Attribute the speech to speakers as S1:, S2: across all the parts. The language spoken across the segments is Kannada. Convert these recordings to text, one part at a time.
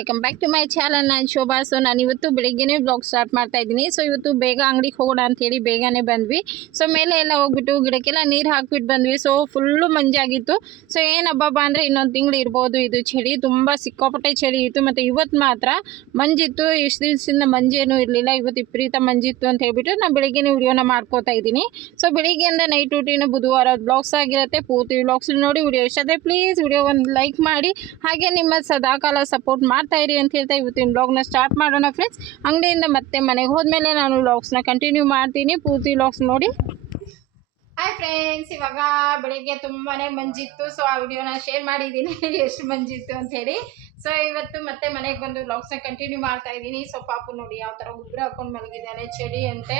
S1: Welcome back to my channel ನಾನು ಶೋಭಾ. ಸೊ ನಾನು ಇವತ್ತು ಬೆಳಿಗ್ಗೆನೇ ಬ್ಲಾಗ್ ಸ್ಟಾರ್ಟ್ ಮಾಡ್ತಾ ಇದ್ದೀನಿ. ಸೊ ಇವತ್ತು ಬೇಗ ಅಂಗಡಿಗೆ ಹೋಗೋಣ ಅಂತೇಳಿ ಬೇಗನೆ ಬಂದ್ವಿ. ಸೊ ಮೇಲೆ ಎಲ್ಲ ಹೋಗ್ಬಿಟ್ಟು ಗಿಡಕ್ಕೆಲ್ಲ ನೀರು ಹಾಕ್ಬಿಟ್ಟು ಬಂದ್ವಿ. ಸೊ ಫುಲ್ಲು ಮಂಜಾಗಿತ್ತು ಸೊ ಏನು ಹಬ್ಬ ಅಂದರೆ ಇನ್ನೊಂದು ತಿಂಗಳು ಇರ್ಬೋದು. ಇದು ಚಳಿ ತುಂಬ ಸಿಕ್ಕಾಪಟ್ಟೆ ಚಳಿ ಇತ್ತು. ಮತ್ತು ಇವತ್ತು ಮಾತ್ರ ಮಂಜಿತ್ತು. ಇಷ್ಟು ದಿವಸದಿಂದ ಮಂಜೇನೂ ಇರಲಿಲ್ಲ. ಇವತ್ತು ವಿಪರೀತ ಮಂಜಿತ್ತು ಅಂತ ಹೇಳ್ಬಿಟ್ಟು ನಾನು ಬೆಳಿಗ್ಗೆನೇ ವಿಡಿಯೋನ ಮಾಡ್ಕೋತಾ ಇದ್ದೀನಿ. ಸೊ ಬೆಳಿಗ್ಗೆಯಿಂದ ನೈಟ್ ಊಟಿನ ಬುಧವಾರ ಬ್ಲಾಗ್ಸ್ ಆಗಿರುತ್ತೆ. ಪೂರ್ತಿ ಬ್ಲಾಗ್ಸ್ ನೋಡಿ ವಿಡಿಯೋ ಇಷ್ಟ ಪ್ಲೀಸ್ ವಿಡಿಯೋ ಒಂದು ಲೈಕ್ ಮಾಡಿ. ಹಾಗೆ ನಿಮ್ಮ ಸದಾಕಾಲ ಸಪೋರ್ಟ್ ಮಾಡ್ತಾ ಇರಿ ಅಂತ ಹೇಳ್ತಾ ಇವತ್ತಿನ ಬ್ಲಾಗ್ನ ಸ್ಟಾರ್ಟ್ ಮಾಡೋಣ ಫ್ರೆಂಡ್ಸ್ ಅಂಗಡಿಯಿಂದ ಮತ್ತೆ ಮನೆಗೆ ಹೋದ್ಮೇಲೆ ನಾನು ಬ್ಲಾಗ್ಸ್ನ ಕಂಟಿನ್ಯೂ ಮಾಡ್ತೀನಿ. ಪೂರ್ತಿ ಬ್ಲಾಗ್ಸ್ ನೋಡಿ. ಹಾಯ್ ಫ್ರೆಂಡ್ಸ್ ಇವಾಗ ಬೆಳಿಗ್ಗೆ ತುಂಬಾ ಮಂಜಿತ್ತು. ಸೊ ಆ ವಿಡಿಯೋನ ಶೇರ್ ಮಾಡಿದ್ದೀನಿ. ಎಷ್ಟು ಮಂಜಿತ್ತು ಅಂತ ಹೇಳಿ. ಸೊ ಇವತ್ತು ಮತ್ತೆ ಮನೆಗೆ ಬಂದು ಬ್ಲಾಗ್ಸ್ನ ಕಂಟಿನ್ಯೂ ಮಾಡ್ತಾ ಇದ್ದೀನಿ. ಸೊ ಪಾಪು ನೋಡಿ ಯಾವ ಥರ ಉಗ್ರ ಹಾಕೊಂಡು ಮಲಗಿದ್ದಾನೆ. ಚಳಿ ಅಂತೆ.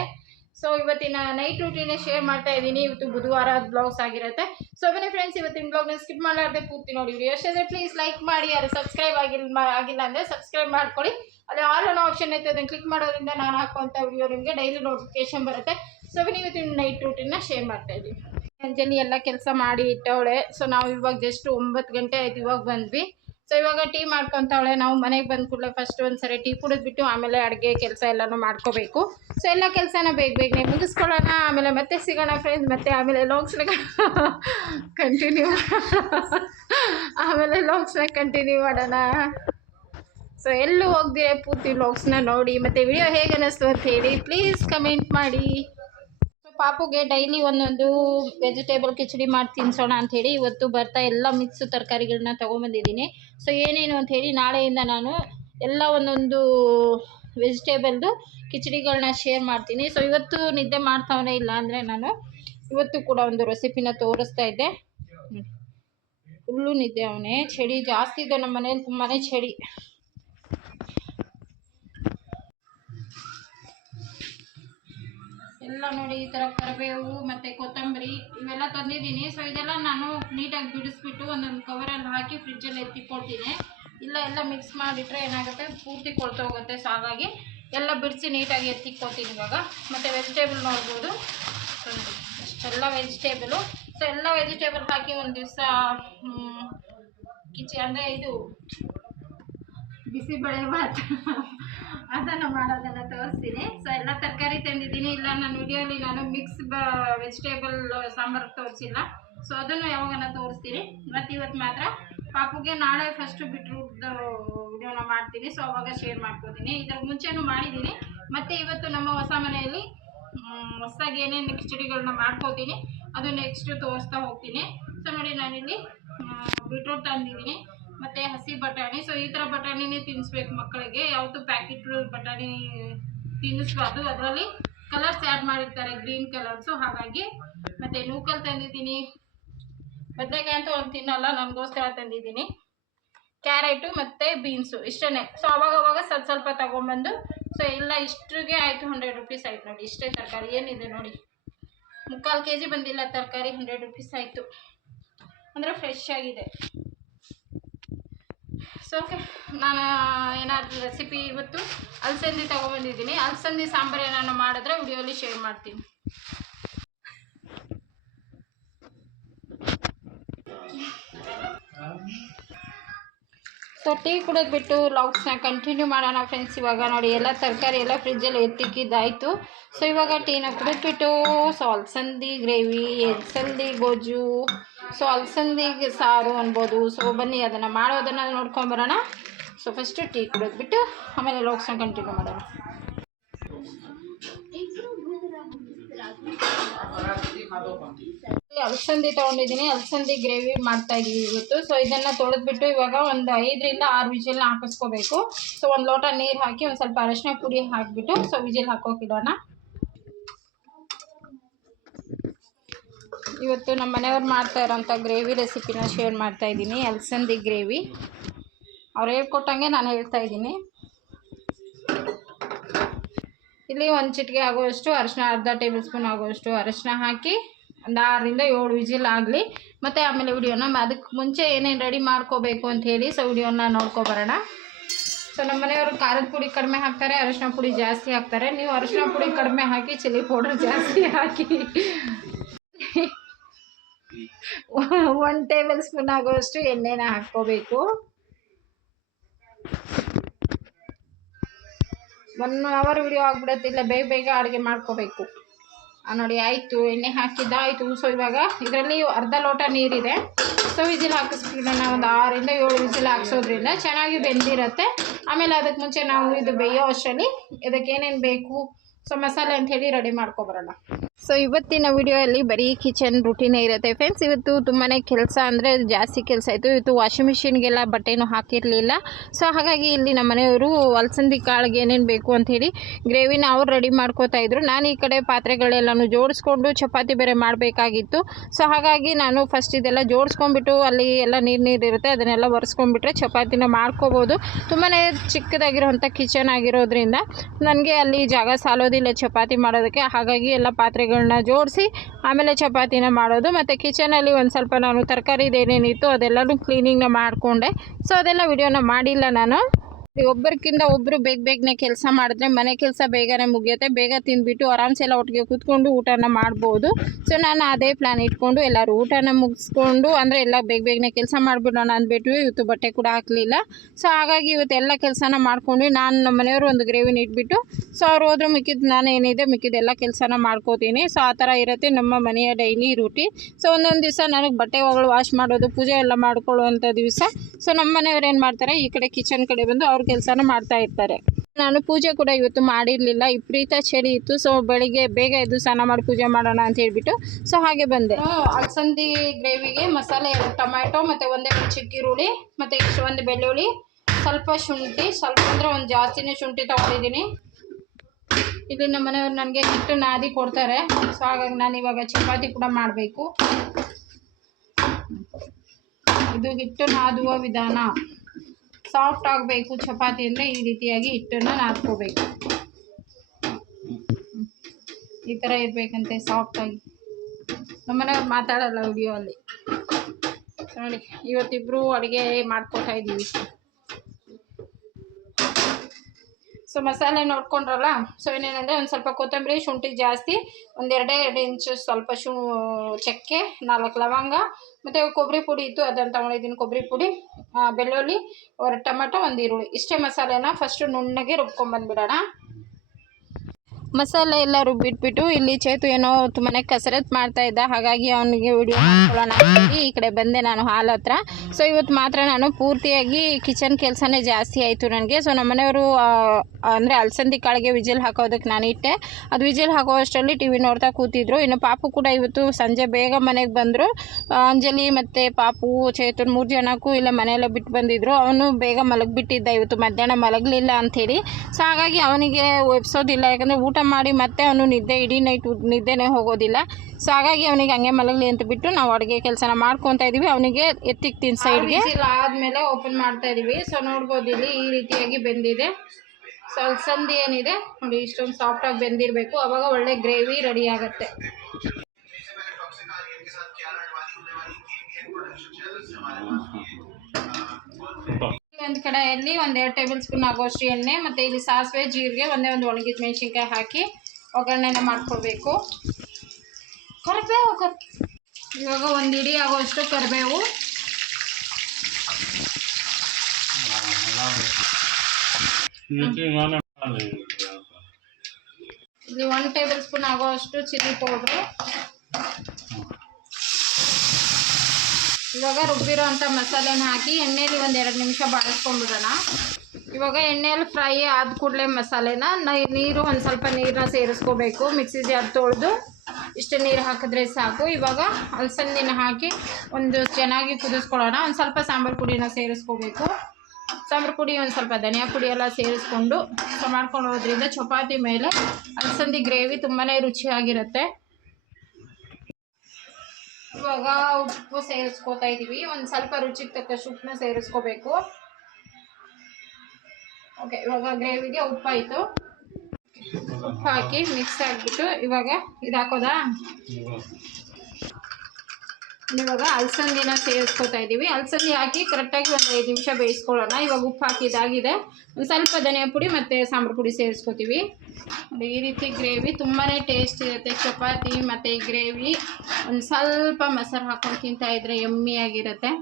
S1: ಸೊ ಇವತ್ತಿನ ನೈಟ್ ರೂಟೀನೇ ಶೇರ್ ಮಾಡ್ತಾ ಇದ್ದೀನಿ. ಇವತ್ತು ಬುಧವಾರ ಬ್ಲಾಗ್ಸ್ ಆಗಿರುತ್ತೆ. ಸೊ ಬನ್ನಿ ಫ್ರೆಂಡ್ಸ್ ಇವತ್ತಿನ ಬ್ಲಾಗ್ನ ಸ್ಕಿಪ್ ಮಾಡಲಾರ್ದೆ ಪೂರ್ತಿ ನೋಡಿ ಅಷ್ಟೇ ಪ್ಲೀಸ್ ಲೈಕ್ ಮಾಡಿ. ಯಾರು ಸಬ್ಸ್ಕ್ರೈಬ್ ಆಗಿಲ್ಲ ಆಗಿಲ್ಲ ಅಂದರೆ ಸಬ್ಸ್ಕ್ರೈಬ್ ಮಾಡ್ಕೊಳ್ಳಿ. ಅಲ್ಲಿ ಆಲ್ ಅನ್ನೋ ಆಪ್ಷನ್ ಐತೆ ಅದನ್ನು ಕ್ಲಿಕ್ ಮಾಡೋದ್ರಿಂದ ನಾನು ಹಾಕುವಂಥ ವಿಡಿಯೋ ನಿಮಗೆ ಡೈಲಿ ನೋಟಿಫಿಕೇಶನ್ ಬರುತ್ತೆ. ಸೊ ಬನ್ನಿ ಇವತ್ತಿನ ನೈಟ್ ರೂಟೀನ್ನ ಶೇರ್ ಮಾಡ್ತಾ ಇದ್ದೀನಿ. ಅಂಜಲಿ ಎಲ್ಲ ಕೆಲಸ ಮಾಡಿ ಇಟ್ಟವಳೆ. ಸೊ ನಾವು ಇವಾಗ ಜಸ್ಟ್ ಒಂಬತ್ತು ಗಂಟೆ ಆಯ್ತು. ಇವಾಗ ಬಂದ್ವಿ. ಸೊ ಇವಾಗ ಟೀ ಮಾಡ್ಕೊತಾವಳೆ, ನಾವು ಮನೆಗೆ ಬಂದ ಕೂಡಲೇ ಫಸ್ಟ್ ಒಂದು ಸರಿ ಟೀ ಕುಡಿದ್ಬಿಟ್ಟು ಆಮೇಲೆ ಅಡುಗೆ ಕೆಲಸ ಎಲ್ಲನೂ ಮಾಡ್ಕೋಬೇಕು. ಸೊ ಎಲ್ಲ ಕೆಲಸನ ಬೇಗ ಬೇಗನೆ ಮುಗಿಸ್ಕೊಳ್ಳೋಣ, ಆಮೇಲೆ ಮತ್ತೆ ಸಿಗೋಣ ಫ್ರೆಂಡ್ಸ್ ಮತ್ತೆ ಆಮೇಲೆ ಲಾಗ್ಸ್ನ ಕಂಟಿನ್ಯೂ ಆಮೇಲೆ ಲಾಂಗ್ಸ್ನ ಕಂಟಿನ್ಯೂ ಮಾಡೋಣ. ಸೊ ಎಲ್ಲೂ ಹೋಗದೆ ಪೂರ್ತಿ ವ್ಲಾಗ್ಸ್ನ ನೋಡಿ, ಮತ್ತು ವಿಡಿಯೋ ಹೇಗೆ ಅನ್ನಿಸ್ತು ಅಂತ ಹೇಳಿ ಪ್ಲೀಸ್ ಕಮೆಂಟ್ ಮಾಡಿ. ಪಾಪುಗೆ ಡೈಲಿ ಒಂದೊಂದು ವೆಜಿಟೇಬಲ್ ಕಿಚಡಿ ಮಾಡಿ ತಿನ್ಸೋಣ ಅಂಥೇಳಿ ಇವತ್ತು ಬರ್ತಾ ಎಲ್ಲ ಮಿಕ್ಸ್ ತರಕಾರಿಗಳನ್ನ ತೊಗೊಂಬಂದಿದ್ದೀನಿ ಸೊ ಏನೇನು ಅಂತ ಹೇಳಿ ನಾಳೆಯಿಂದ ನಾನು ಎಲ್ಲ ಒಂದೊಂದು ವೆಜಿಟೇಬಲ್ದು ಕಿಚಡಿಗಳನ್ನ ಶೇರ್ ಮಾಡ್ತೀನಿ. ಸೊ ಇವತ್ತು ನಿದ್ದೆ ಮಾಡ್ತಾವನೇ ಇಲ್ಲ ಅಂದರೆ ನಾನು ಇವತ್ತು ಕೂಡ ಒಂದು ರೆಸಿಪಿನ ತೋರಿಸ್ತಾ ಇದ್ದೆ. ಫುಲ್ಲು ನಿದ್ದೆ ಅವನೇ. ಚಳಿ ಜಾಸ್ತಿ ಇದೆ ನಮ್ಮ ಮನೇಲಿ ತುಂಬಾ ಚಳಿ. ಎಲ್ಲ ನೋಡಿ ಈ ಥರ ಕರಿಬೇವು ಮತ್ತು ಕೊತ್ತಂಬರಿ ಇವೆಲ್ಲ ತಂದಿದ್ದೀನಿ. ಸೊ ಇದೆಲ್ಲ ನಾನು ನೀಟಾಗಿ ಬಿಡಿಸ್ಬಿಟ್ಟು ಒಂದೊಂದು ಕವರಲ್ಲಿ ಹಾಕಿ ಫ್ರಿಜ್ಜಲ್ಲಿ ಎತ್ತಿಕೊಳ್ತೀನಿ ಇಲ್ಲ, ಎಲ್ಲ ಮಿಕ್ಸ್ ಮಾಡಿಟ್ರೆ ಏನಾಗುತ್ತೆ? ಪೂರ್ತಿ ಕೊಳ್ತೋಗುತ್ತೆ ಸೊ ಹಾಗಾಗಿ ಎಲ್ಲ ಬಿಡಿಸಿ ನೀಟಾಗಿ ಎತ್ತಿಕ್ಕೋತೀನಿ ಇವಾಗ. ಮತ್ತು ವೆಜಿಟೇಬಲ್ ನೋಡ್ಬೋದು. ಅಷ್ಟೆಲ್ಲ ವೆಜಿಟೇಬಲು ಸೊ ಎಲ್ಲ ವೆಜಿಟೇಬಲ್ ಹಾಕಿ ಒಂದು ದಿವಸ ಕಿಚಿ ಅಂದರೆ ಇದು ಬಿಸಿಬೇಳೆ ಭಾತ್ ಅದನ್ನು ಮಾಡೋದನ್ನು ತೋರಿಸ್ತೀನಿ. ಸೊ ಎಲ್ಲ ತರಕಾರಿ ತಂದಿದ್ದೀನಿ. ಇಲ್ಲ, ನನ್ನ ವಿಡಿಯೋಲಿ ನಾನು ಮಿಕ್ಸ್ ಬ ವೆಜಿಟೇಬಲ್ ಸಾಂಬಾರು ತೋರಿಸಿಲ್ಲ. ಸೊ ಅದನ್ನು ಯಾವಾಗನ ತೋರಿಸ್ತೀನಿ. ಮತ್ತು ಇವತ್ತು ಮಾತ್ರ ಪಾಪುಗೆ ನಾಳೆ ಫಸ್ಟು ಬಿಟ್ರೂಟ್ದು ವಿಡಿಯೋನ ಮಾಡ್ತೀನಿ. ಸೊ ಅವಾಗ ಶೇರ್ ಮಾಡ್ಕೋತೀನಿ. ಇದ್ರ ಮುಂಚೆನೂ ಮಾಡಿದ್ದೀನಿ. ಮತ್ತು ಇವತ್ತು ನಮ್ಮ ಹೊಸ ಮನೆಯಲ್ಲಿ ಹೊಸದಾಗಿ ಏನೇನು ಕಿಚಡಿಗಳನ್ನ ಮಾಡ್ಕೋತೀನಿ. ಅದು ನೆಕ್ಸ್ಟ್ ತೋರಿಸ್ತಾ ಹೋಗ್ತೀನಿ. ಸೊ ನೋಡಿ ನಾನಿಲ್ಲಿ ಬಿಟ್ರೂಟ್ ತಂದಿದ್ದೀನಿ. ಮತ್ತು ಹಸಿ ಬಟಾಣಿ. ಸೊ ಈ ಥರ ಬಟಾಣಿನೇ ತಿನ್ನಿಸ್ಬೇಕು ಮಕ್ಕಳಿಗೆ. ಯಾವ್ದು ಪ್ಯಾಕೆಟ್ ಬಟಾಣಿ ತಿನ್ನಿಸ್ಬಾರ್ದು ಅದರಲ್ಲಿ ಕಲರ್ಸ್ ಆ್ಯಡ್ ಮಾಡಿರ್ತಾರೆ ಗ್ರೀನ್ ಕಲರ್ಸು ಹಾಗಾಗಿ ಮತ್ತು ನೂಕಲ್ ತಂದಿದ್ದೀನಿ. ಬದನೆಕಾಯಿ ಅಂತ ಒಂದು ತಿನ್ನಲ್ಲ, ನನಗೋಸ್ಕರ ತಂದಿದ್ದೀನಿ. ಕ್ಯಾರೆಟು ಮತ್ತು ಬೀನ್ಸು ಇಷ್ಟೇ ಸೊ ಅವಾಗ ಅವಾಗ ಸ್ವಲ್ಪ ಸ್ವಲ್ಪ ತೊಗೊಂಬಂದು ಸೊ ಎಲ್ಲ ಇಷ್ಟ್ರಿಗೆ ಆಯಿತು ಹಂಡ್ರೆಡ್ ರುಪೀಸ್ ಆಯ್ತು ನೋಡಿ. ಇಷ್ಟೇ ತರಕಾರಿ ಏನಿದೆ ನೋಡಿ. ಮುಕ್ಕಾಲು ಕೆ ಜಿ ಬಂದಿಲ್ಲ ತರಕಾರಿ ಹಂಡ್ರೆಡ್ ರುಪೀಸ್ ಆಯಿತು. ಅಂದರೆ ಫ್ರೆಶ್ ಆಗಿದೆ. ಸೊ ಓಕೆ ನಾನು ಏನಾದರೂ ರೆಸಿಪಿ ಇವತ್ತು ಅಲಸಂದಿ ತೊಗೊಬಂದಿದ್ದೀನಿ ಅಲಸಂದಿ ಸಾಂಬಾರು ಏನಾರು ಮಾಡಿದ್ರೆ ವಿಡಿಯೋಲಿ ಶೇರ್ ಮಾಡ್ತೀನಿ. ಸೊ ಟೀ ಕುಡೋದು ಬಿಟ್ಟು ಲಾಗ್ಸ್ನ ಕಂಟಿನ್ಯೂ ಮಾಡೋಣ ಫ್ರೆಂಡ್ಸ್ ಇವಾಗ ನೋಡಿ, ಎಲ್ಲ ತರಕಾರಿ ಎಲ್ಲ ಫ್ರಿಜ್ಜಲ್ಲಿ ಎತ್ತಿಕ್ಕಿದ್ದಾಯಿತು. ಸೊ ಇವಾಗ ಟೀನ ಕುಡಿದ್ಬಿಟ್ಟು ಸೊ ಅಲಸಂದಿ ಗ್ರೇವಿ ಅಲಸಂದಿ ಗೊಜ್ಜು ಸೊ ಅಲಸಂದಿಗೆ ಸಾರು ಅನ್ಬೋದು. ಸೊ ಬನ್ನಿ, ಅದನ್ನು ಮಾಡೋದನ್ನು ನೋಡ್ಕೊಂಬರೋಣ ಸೊ ಫಸ್ಟು ಟೀ ಕುಡಿದ್ಬಿಟ್ಟು ಆಮೇಲೆ ಲೋಕ್ಸನ್ ಕಂಟಿನ್ಯೂ ಮಾಡೋಣ. ಅಲಸಂದಿ ತೊಗೊಂಡಿದ್ದೀನಿ. ಅಲಸಂದಿ ಗ್ರೇವಿ ಮಾಡ್ತಾ ಇದ್ದೀವಿ ಇವತ್ತು. ಸೊ ಇದನ್ನು ತೊಳೆದ್ಬಿಟ್ಟು ಇವಾಗ ಒಂದು ಐದರಿಂದ ಆರು ವಿಜಿಲ್ನ ಹಾಕಿಸ್ಕೋಬೇಕು. ಸೊ ಒಂದು ಲೋಟ ನೀರು ಹಾಕಿ ಒಂದು ಸ್ವಲ್ಪ ಅರಶಿನ ಪುಡಿ ಹಾಕಿಬಿಟ್ಟು ಸೊ ವಿಜಿಲ್ ಹಾಕೋಕಿಡೋಣ ಇವತ್ತು ನಮ್ಮ ಮನೆಯವ್ರು ಮಾಡ್ತಾ ಇರೋಂಥ ಗ್ರೇವಿ ರೆಸಿಪಿನ ಶೇರ್ ಮಾಡ್ತಾ ಇದ್ದೀನಿ, ಅಲಸಂದಿ ಗ್ರೇವಿ. ಅವ್ರು ಹೇಳ್ಕೊಟ್ಟಂಗೆ ನಾನು ಹೇಳ್ತಾ ಇದ್ದೀನಿ. ಇಲ್ಲಿ ಒಂದು ಚಿಟಿಕೆ ಆಗುವಷ್ಟು ಅರಿಶಿನ ಅರ್ಧ ಟೇಬಲ್ ಸ್ಪೂನ್ ಆಗುವಷ್ಟು ಅರಶಿನ ಹಾಕಿ ಒಂದು ಆರರಿಂದ ಏಳು ವಿಜಿಲ್ ಆಗಲಿ. ಮತ್ತು ಆಮೇಲೆ ವಿಡಿಯೋನ ಅದಕ್ಕೆ ಮುಂಚೆ ಏನೇನು ರೆಡಿ ಮಾಡ್ಕೋಬೇಕು ಅಂತ ಹೇಳಿ ಸೊ ವಿಡಿಯೋನ ನೋಡ್ಕೊಬರೋಣ ಸೊ ನಮ್ಮ ಮನೆಯವರು ಖಾರದ ಪುಡಿ ಕಡಿಮೆ ಹಾಕ್ತಾರೆ ಅರಶಿನ ಪುಡಿ ಜಾಸ್ತಿ ಹಾಕ್ತಾರೆ. ನೀವು ಅರಶಿನ ಪುಡಿ ಕಡಿಮೆ ಹಾಕಿ, ಚಿಲ್ಲಿ ಪೌಡರ್ ಜಾಸ್ತಿ ಹಾಕಿ. ಒನ್ ಟೇಬಲ್ ಸ್ಪೂನ್ ಆಗುವಷ್ಟು ಎಣ್ಣೆನ ಹಾಕ್ಕೋಬೇಕು. ಒನ್ ಅವರ್ ವಿಡಿಯೋ ಆಗ್ಬಿಡತ್ತಿಲ್ಲ ಬೇಗ ಬೇಗ ಅಡುಗೆ ಮಾಡ್ಕೋಬೇಕು. ನೋಡಿ, ಆಯಿತು, ಎಣ್ಣೆ ಹಾಕಿದ್ದ, ಆಯಿತು ಸೊ ಇವಾಗ. ಇದರಲ್ಲಿ ಅರ್ಧ ಲೋಟ ನೀರಿದೆ. ಸೊ ವಿಜಿಲ್ ಹಾಕಿಸ್ಬಿಡೋಣ, ಒಂದು ಆರಿಂದ ಏಳು ವಿಜಿಲ್ ಹಾಕ್ಸೋದ್ರಿಂದ ಚೆನ್ನಾಗಿ ಬೆಂದಿರುತ್ತೆ. ಆಮೇಲೆ ಅದಕ್ಕೆ ಮುಂಚೆ ನಾವು ಇದು ಬೇಯೋ ಅಷ್ಟರಲ್ಲಿ, ಇದಕ್ಕೆ ಏನೇನು ಬೇಕು, ಸೊ ಮಸಾಲೆ ಅಂತ ಹೇಳಿ ರೆಡಿ ಮಾಡ್ಕೊಬರೋಣ. ಸೊ ಇವತ್ತಿನ ವಿಡಿಯೋಯಲ್ಲಿ ಬರೀ ಕಿಚನ್ ರುಟೀನೇ ಇರುತ್ತೆ. ಫ್ರೆಂಡ್ಸ್ ಇವತ್ತು ತುಂಬಾ ಕೆಲಸ ಅಂದರೆ ಜಾಸ್ತಿ ಕೆಲಸ ಆಯಿತು. ಇವತ್ತು ವಾಷಿಂಗ್ ಮಿಷಿನ್ಗೆಲ್ಲ ಬಟ್ಟೆನೂ ಹಾಕಿರಲಿಲ್ಲ. ಸೊ ಹಾಗಾಗಿ ಇಲ್ಲಿ ನಮ್ಮ ಮನೆಯವರು ಅಲಸಂದಿ ಕಾಳಿಗೆ ಏನೇನು ಬೇಕು ಅಂಥೇಳಿ ಗ್ರೇವಿನ ಅವ್ರು ರೆಡಿ ಮಾಡ್ಕೋತಾ ಇದ್ರು. ನಾನು ಈ ಕಡೆ ಪಾತ್ರೆಗಳೆಲ್ಲನೂ ಜೋಡಿಸ್ಕೊಂಡು ಚಪಾತಿ ಬೇರೆ ಮಾಡಬೇಕಾಗಿತ್ತು. ಸೊ ಹಾಗಾಗಿ ನಾನು ಫಸ್ಟ್ ಇದೆಲ್ಲ ಜೋಡಿಸ್ಕೊಂಡ್ಬಿಟ್ಟು ಅಲ್ಲಿ ಎಲ್ಲ ನೀರು ನೀರು ಇರುತ್ತೆ. ಅದನ್ನೆಲ್ಲ ಒರೆಸ್ಕೊಂಡ್ಬಿಟ್ರೆ ಚಪಾತಿನ ಮಾಡ್ಕೋಬೋದು. ತುಂಬಾ ಚಿಕ್ಕದಾಗಿರೋವಂಥ ಕಿಚನ್ ಆಗಿರೋದ್ರಿಂದ ನನಗೆ ಅಲ್ಲಿ ಜಾಗ ಸಾಲೋದಿಲ್ಲ ಚಪಾತಿ ಮಾಡೋದಕ್ಕೆ. ಹಾಗಾಗಿ ಎಲ್ಲ ಪಾತ್ರೆಗಳನ್ನ ಜೋಡಿಸಿ, ಆಮೇಲೆ ಚಪಾತಿನ ಮಾಡೋದು. ಮತ್ತು ಕಿಚನಲ್ಲಿ ಒಂದು ಸ್ವಲ್ಪ ನಾನು ತರಕಾರಿದು ಏನೇನಿತ್ತು ಅದೆಲ್ಲನೂ ಕ್ಲೀನಿಂಗ್ನ ಮಾಡಿಕೊಂಡೆ. ಸೊ ಅದೆಲ್ಲ ವೀಡಿಯೋನ ಮಾಡಿಲ್ಲ ನಾನು. ಒಬ್ಬರಿಗಿಂತ ಒಬ್ಬರು ಬೇಗ ಬೇಗನೆ ಕೆಲಸ ಮಾಡಿದ್ರೆ ಮನೆ ಕೆಲಸ ಬೇಗನೆ ಮುಗಿಯುತ್ತೆ. ಬೇಗ ತಿಂದ್ಬಿಟ್ಟು ಆರಾಮ್ಸೆ ಎಲ್ಲ ಒಟ್ಟಿಗೆ ಕೂತ್ಕೊಂಡು ಊಟನ ಮಾಡ್ಬೋದು. ಸೊ ನಾನು ಅದೇ ಪ್ಲ್ಯಾನ್ ಇಟ್ಕೊಂಡು ಎಲ್ಲರೂ ಊಟನ ಮುಗಿಸ್ಕೊಂಡು, ಅಂದರೆ ಎಲ್ಲ ಬೇಗ ಬೇಗನೆ ಕೆಲಸ ಮಾಡಿಬಿಡೋಣ ಅಂದ್ಬಿಟ್ಟು ಇವತ್ತು ಬಟ್ಟೆ ಕೂಡ ಹಾಕಲಿಲ್ಲ. ಸೊ ಹಾಗಾಗಿ ಇವತ್ತು ಎಲ್ಲ ಕೆಲಸನ ಮಾಡ್ಕೊಂಡು ನಾನು ನಮ್ಮ ಮನೆಯವರು ಒಂದು ಗ್ರೇವಿನ ಇಟ್ಬಿಟ್ಟು ಸೊ ಅವ್ರು ಹೋದ್ರೆ ಮಿಕ್ಕಿದ್ದು ನಾನು ಏನಿದೆ ಮಿಕ್ಕಿದ್ದೆಲ್ಲ ಕೆಲಸನ ಮಾಡ್ಕೋತೀನಿ. ಸೊ ಆ ಥರ ಇರುತ್ತೆ ನಮ್ಮ ಮನೆಯ ಡೈಲಿ ರೂಟಿ ಸೊ ಒಂದೊಂದು ದಿವಸ ನನಗೆ ಬಟ್ಟೆಗಳು ವಾಶ್ ಮಾಡೋದು, ಪೂಜೆ ಎಲ್ಲ ಮಾಡ್ಕೊಳ್ಳುವಂಥ ದಿವಸ. ಸೊ ನಮ್ಮ ಮನೆಯವ್ರು ಏನು ಮಾಡ್ತಾರೆ, ಈ ಕಡೆ ಕಿಚನ್ ಕಡೆ ಬಂದು ಕೆಲಸನ ಮಾಡ್ತಾ ಇರ್ತಾರೆ. ನಾನು ಪೂಜೆ ಕೂಡ ಇವತ್ತು ಮಾಡಿರಲಿಲ್ಲ. ವಿಪರೀತ ಚಳಿ ಇತ್ತು. ಸೊ ಬೆಳಿಗ್ಗೆ ಬೇಗ ಎದ್ದು ಸ್ನಾನ ಮಾಡಿ ಪೂಜೆ ಮಾಡೋಣ ಅಂತ ಹೇಳ್ಬಿಟ್ಟು ಸೊ ಹಾಗೆ ಬಂದೆ. ಅಲಸಂದಿ ಗ್ರೇವಿಗೆ ಮಸಾಲೆ, ಟೊಮ್ಯಾಟೊ ಮತ್ತು ಒಂದೇ ಚಿಕ್ಕ ಈರುಳ್ಳಿ ಮತ್ತು ಇಷ್ಟು ಒಂದು ಬೆಳ್ಳುಳ್ಳಿ, ಸ್ವಲ್ಪ ಶುಂಠಿ, ಸ್ವಲ್ಪ ಅಂದರೆ ಒಂದು ಜಾಸ್ತಿನೇ ಶುಂಠಿ ತೊಗೊಂಡಿದ್ದೀನಿ. ಇಲ್ಲಿ ನಮ್ಮ ಮನೆಯವ್ರು ನನಗೆ ಹಿಟ್ಟು ನಾದಿ ಕೊಡ್ತಾರೆ. ಸೊ ಹಾಗಾಗಿ ನಾನು ಇವಾಗ ಚಪಾತಿ ಕೂಡ ಮಾಡಬೇಕು. ಇದು ಹಿಟ್ಟು ನಾದುವ ವಿಧಾನ. ಸಾಫ್ಟ್ ಆಗಬೇಕು, ಚಪಾತಿ ಅಂದರೆ ಈ ರೀತಿಯಾಗಿ ಹಿಟ್ಟನ್ನು ನಾದ್ಕೋಬೇಕು. ಈ ಥರ ಇರಬೇಕಂತೆ ಸಾಫ್ಟಾಗಿ ನಮ್ಮನೆ ಮಾತಾಡಲ್ಲ ವಿಡಿಯೋ ಅಲ್ಲಿ. ನೋಡಿ, ಇವತ್ತಿಬ್ರೂ ಅಡುಗೆ ಮಾಡ್ಕೊತಾ ಇದ್ದೀವಿ. ಸೊ ಮಸಾಲೆ ನೋಡ್ಕೊಂಡ್ರಲ್ಲ? ಸೊ ಏನೇನಂದರೆ ಒಂದು ಸ್ವಲ್ಪ ಕೊತ್ತಂಬರಿ, ಶುಂಠಿ ಜಾಸ್ತಿ, ಒಂದೆರಡೇ ಎರಡು ಇಂಚು ಸ್ವಲ್ಪ ಶು, ಚಕ್ಕೆ, ನಾಲ್ಕು ಲವಂಗ, ಮತ್ತು ಕೊಬ್ಬರಿ ಪುಡಿ ಇತ್ತು, ಅದನ್ನು ತಗೊಂಡಿದ್ದೀನಿ ಕೊಬ್ಬರಿ ಪುಡಿ ಬೆಳ್ಳುಳ್ಳಿ ಒಂದು ಟೊಮೆಟೊ, ಒಂದು ಈರುಳ್ಳಿ. ಇಷ್ಟೇ ಮಸಾಲೆನ ಫಸ್ಟು ನುಣ್ಣಗೆ ರುಬ್ಕೊಂಬಂದ್ಬಿಡೋಣ ಮಸಾಲೆ ಎಲ್ಲ ರುಬ್ಬಿಟ್ಬಿಟ್ಟು ಇಲ್ಲಿ ಚೇತು ಏನೋ ತುಂಬಾ ಕಸರತ್ತು ಮಾಡ್ತಾ ಇದ್ದ. ಹಾಗಾಗಿ ಅವನಿಗೆ ವಿಡಿಯೋ ಮಾಡ್ಕೊಳ್ಳೋಣ ಈ ಕಡೆ ಬಂದೆ ನಾನು ಹಾಲ್ ಹತ್ರ. ಸೊ ಇವತ್ತು ಮಾತ್ರ ನಾನು ಪೂರ್ತಿಯಾಗಿ ಕಿಚನ್ ಕೆಲಸನೇ ಜಾಸ್ತಿ ಆಯಿತು ನನಗೆ. ಸೊ ನಮ್ಮ ಮನೆಯವರು ಅಂದರೆ ಅಲಸಂದಿ ಕಾಳಿಗೆ ವಿಜಿಲ್ ಹಾಕೋದಕ್ಕೆ ನಾನು ಇಟ್ಟೆ. ಅದು ವಿಜಿಲ್ ಹಾಕೋ ಅಷ್ಟರಲ್ಲಿ ಟಿ ವಿ ನೋಡ್ತಾ ಕೂತಿದ್ರು. ಇನ್ನು ಪಾಪು ಕೂಡ ಇವತ್ತು ಸಂಜೆ ಬೇಗ ಮನೆಗೆ ಬಂದರು. ಅಂಜಲಿ ಮತ್ತು ಪಾಪು, ಚೇತನ್ ಮೂರು ಜನಕ್ಕೂ ಇಲ್ಲ ಮನೆಯಲ್ಲೇ ಬಿಟ್ಟು ಬಂದಿದ್ರು. ಅವನು ಬೇಗ ಮಲಗಿಬಿಟ್ಟಿದ್ದ. ಇವತ್ತು ಮಧ್ಯಾಹ್ನ ಮಲಗಲಿಲ್ಲ ಅಂಥೇಳಿ ಸೊ ಹಾಗಾಗಿ ಅವನಿಗೆ ಒಪ್ಸೋದಿಲ್ಲ ಯಾಕಂದರೆ ಊಟ ಮಾಡಿ ಮತ್ತೆ ಅವನು ನಿದ್ದೆ ಇಡೀ ನೈಟ್ ನಿದ್ದೆನೇ ಹೋಗೋದಿಲ್ಲ. ಸೊ ಹಾಗಾಗಿ ಅವನಿಗೆ ಹಂಗೆ ಮಲಗಲಿ ಅಂತ ಬಿಟ್ಟು ನಾವು ಅಡುಗೆ ಕೆಲಸನ ಮಾಡ್ಕೊತಾ ಇದ್ದೀವಿ ಅವನಿಗೆ ಎತ್ತಿಕ್ತೀನಿ ತಿನ್ ಸೈಡ್ಗೆ ಆದಮೇಲೆ ಓಪನ್ ಮಾಡ್ತಾ ಇದ್ದೀವಿ ಸೊ ನೋಡ್ಬೋದು ಇಲ್ಲಿ ಈ ರೀತಿಯಾಗಿ ಬೆಂದಿದೆ. ಸೊ ಅಲ್ಸಂದಿ ಏನಿದೆ? ನೋಡಿ ಇಷ್ಟೊಂದು ಸಾಫ್ಟಾಗಿ ಬೆಂದಿರಬೇಕು. ಅವಾಗ ಒಳ್ಳೆ ಗ್ರೇವಿ ರೆಡಿ ಆಗುತ್ತೆ. ಒಂದು ಕಡೆಯಲ್ಲಿ ಒಂದೆರಡು ಎರಡು ಟೇಬಲ್ ಸ್ಪೂನ್ ಆಗೋಷ್ಟು ಎಣ್ಣೆ ಮತ್ತು ಇಲ್ಲಿ ಸಾಸಿವೆ ಜೀರಿಗೆ ಒಂದೇ ಒಂದು ಒಣಗಿದ ಮೆಣಸಿನ್ಕಾಯಿ ಹಾಕಿ ಒಗ್ಗರಣೆನ ಮಾಡ್ಕೊಳ್ಬೇಕು ಕರಿಬೇವು ಕರ್ ಇವಾಗ ಒಂದು ಇಡೀ ಆಗೋಷ್ಟು ಕರಿಬೇವು. ಇಲ್ಲಿ ಒನ್ ಟೇಬಲ್ ಸ್ಪೂನ್ ಆಗೋಷ್ಟು ಚಿಲ್ಲಿ ಪೌಡ್ರು. ಇವಾಗ ರುಬ್ಬಿರೋ ಅಂಥ ಮಸಾಲೆನ ಹಾಕಿ ಎಣ್ಣೆಲಿ ಒಂದು ಎರಡು ನಿಮಿಷ ಬಾಡಿಸ್ಕೊಂಡ್ಬಿಡೋಣ ಇವಾಗ ಎಣ್ಣೆಯಲ್ಲಿ ಫ್ರೈ ಆದ ಕೂಡಲೇ ಮಸಾಲೆನ ನೀರು ಒಂದು ಸ್ವಲ್ಪ ನೀರನ್ನ ಸೇರಿಸ್ಕೋಬೇಕು. ಮಿಕ್ಸಿ ಜಾರ್ ತೊಳೆದು ಇಷ್ಟು ನೀರು ಹಾಕಿದ್ರೆ ಸಾಕು. ಇವಾಗ ಅಲಸಂದಿನ ಹಾಕಿ ಒಂದು ಚೆನ್ನಾಗಿ ಕುದಿಸ್ಕೊಳ್ಳೋಣ. ಒಂದು ಸ್ವಲ್ಪ ಸಾಂಬಾರು ಪುಡಿನ ಸೇರಿಸ್ಕೋಬೇಕು. ಸಾಂಬಾರು ಪುಡಿ ಒಂದು ಸ್ವಲ್ಪ ಧನಿಯಾ ಪುಡಿ ಎಲ್ಲ ಸೇರಿಸ್ಕೊಂಡು ಮಾಡ್ಕೊಳ್ಳೋದ್ರಿಂದ ಚಪಾತಿ ಮೇಲೆ ಅಲಸಂದಿ ಗ್ರೇವಿ ತುಂಬಾ ರುಚಿಯಾಗಿರುತ್ತೆ. ಇವಾಗ ಉಪ್ಪು ಸೇರಿಸ್ಕೋತಾ ಇದ್ದೀವಿ ಒಂದು ಸ್ವಲ್ಪ ರುಚಿಗೆ ತಕ್ಕಷ್ಟು ಉಪ್ಪನ್ನ ಸೇರಿಸ್ಕೋಬೇಕು. ಓಕೆ ಇವಾಗ ಗ್ರೇವಿಗೆ ಉಪ್ಪಾಯಿತು. ಉಪ್ಪು ಹಾಕಿ ಮಿಕ್ಸ್ ಆಗಿಬಿಟ್ಟು ಇವಾಗ ಇದು ಹಾಕೋದಾ? ಇವಾಗ ಅಲಸಂದಿನ ಸೇರಿಸ್ಕೊತಾ ಇದ್ದೀವಿ. ಅಲಸಂದಿ ಹಾಕಿ ಕರೆಕ್ಟಾಗಿ ಒಂದು ಐದು ನಿಮಿಷ ಬೇಯಿಸ್ಕೊಳ್ಳೋಣ. ಇವಾಗ ಉಪ್ಪು ಹಾಕಿ ಇದಾಗಿದೆ ಒಂದು ಸ್ವಲ್ಪ ಧನಿಯಾ ಪುಡಿ ಮತ್ತು ಸಾಂಬಾರು ಪುಡಿ ಸೇರಿಸ್ಕೊತೀವಿ. ಈ ರೀತಿ ಗ್ರೇವಿ ತುಂಬಾ ಟೇಸ್ಟ್ ಇರುತ್ತೆ. ಚಪಾತಿ ಮತ್ತು ಈ ಗ್ರೇವಿ. ಒಂದು ಸ್ವಲ್ಪ ಮೊಸರು ಹಾಕೊಂಡು ತಿಂತಾ ಇದ್ರೆ ಎಮ್ಮಿಯಾಗಿರುತ್ತೆ